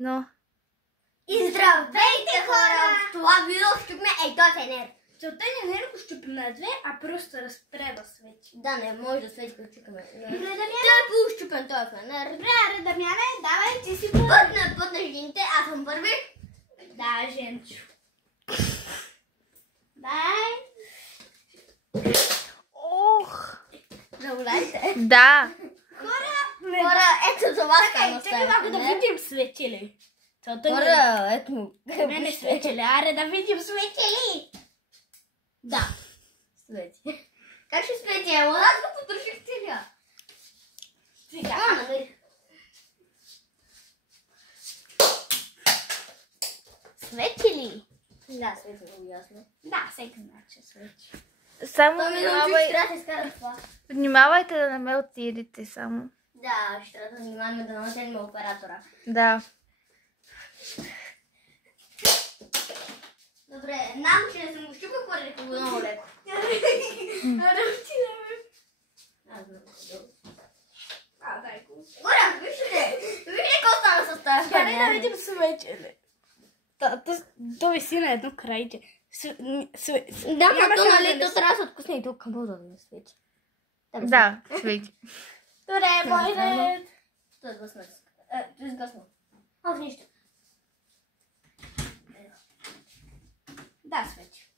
Но. И здравейте, хора! В това видео щупме този фенер. Целта не е да го щупим на две, а просто да спре да свети. Да, не може да свети, като чукаме. Добре, Той е полущупен този фенер. Добре, Дамяне, давай, ти си Път на жените, аз съм първи. Да, Женчо. Дай. Ох! Заболайте. Да. Хора, ето за вас стана Чакай малко да видим светили. Целта Хора, ето му. не е светили, аре да видим светили. Да. Свети. Как ще свети? Ела, аз го потроших целия. Сега. Намерих. Свети ли? Да, свети много ясно. Да, всеки начин свети. Само Той ми научи, че трябва да изкара това. внимавайте да не ме отидете само. Да, ще трябва да внимаваме да намерим оператора. Да. Добре, знам, че не съм го щупил, хвърли го много леко. Аз знам. Дай го. Горе, вижте! Вижте какво стана с тази Дай да фенер. видим светили. То виси на едно крайче. Да, но то нали, то трябва да се откусне и тук към да не свети. Да, свети. Добре, мой ред. Той е сгъснал. Той е сгъснал. Аз нищо. Да, свети.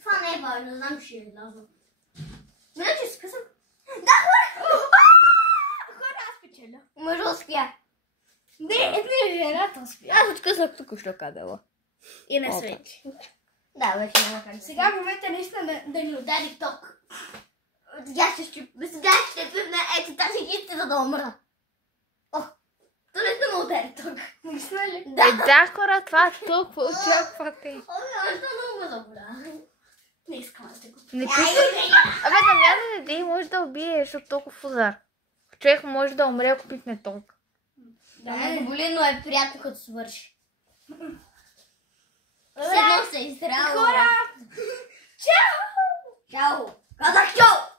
Това не е важно, знам, че ще е влязло. Мина, че си късам. Да, хора! Хора, аз печеля. Мъжо успя. Не, жената успя. Аз откъснах тук що кабела. И не свети. Да, вече няма как. Сега в момента наистина да ни удари ток. Сега ще пипна ето тази гитка, за да умра. О, то не да ме удари тук. Наистина ли? Да, хора, това толкова очаквате. Още много ме заболя. Не искам аз да го. Не пипай. Абе, Дамяне, не дей, може да убие, защото толкова удар. Човек може да умре, ако пипне толкова. Да, ме боли, но е приятно като свърши. Все едно се израло. Хора! Чао! Чао! Казах чао!